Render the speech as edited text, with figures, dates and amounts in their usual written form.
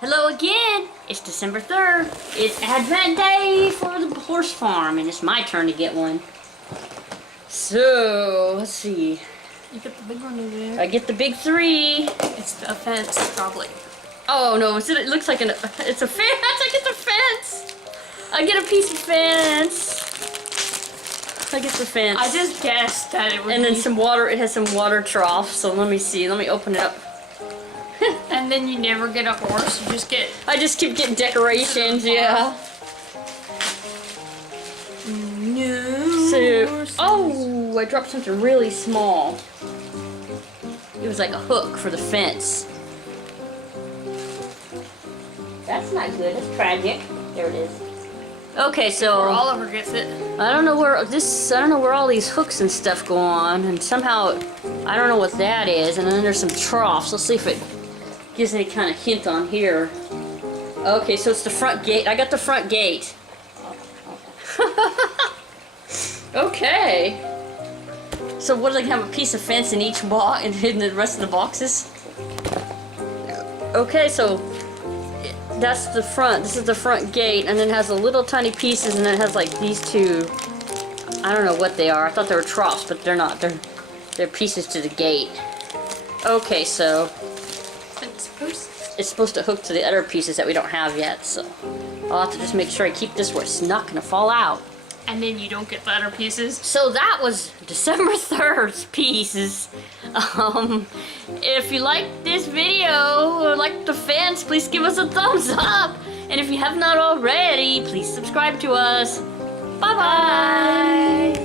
Hello again! It's December 3rd. It's Advent Day for the horse farm, and it's my turn to get one. So, let's see. You get the big one over there. I get the big 3. It's a fence, probably. Oh no, it looks like it's a fence! I get the fence! I get a piece of fence! I get the fence. I just guessed that it would And then some water, it has some water troughs, so let me see, let me open it up. And then you never get a horse, you just get... I just keep getting decorations, yeah. No. So, oh, I dropped something really small. It was like a hook for the fence. That's not good. That's tragic. There it is. Okay, so Or Oliver gets it. I don't know where all these hooks and stuff go on, and somehow I don't know what that is. And then there's some troughs. Let's see if it gives any kind of hint on here. Okay, so it's the front gate. I got the front gate. Okay. So what, do they have a piece of fence in each box and in the rest of the boxes? Okay, so that's the front. This is the front gate, and then it has a little tiny pieces, and then it has like these two. I don't know what they are. I thought they were troughs, but they're not. They're pieces to the gate. Okay, so it's supposed to hook to the other pieces that we don't have yet. So I'll have to just make sure I keep this where it's not gonna fall out. And then you don't get the other pieces. So that was December 3rd's pieces. If you like this video or like the fence, please give us a thumbs up. And if you have not already, please subscribe to us. Bye-bye.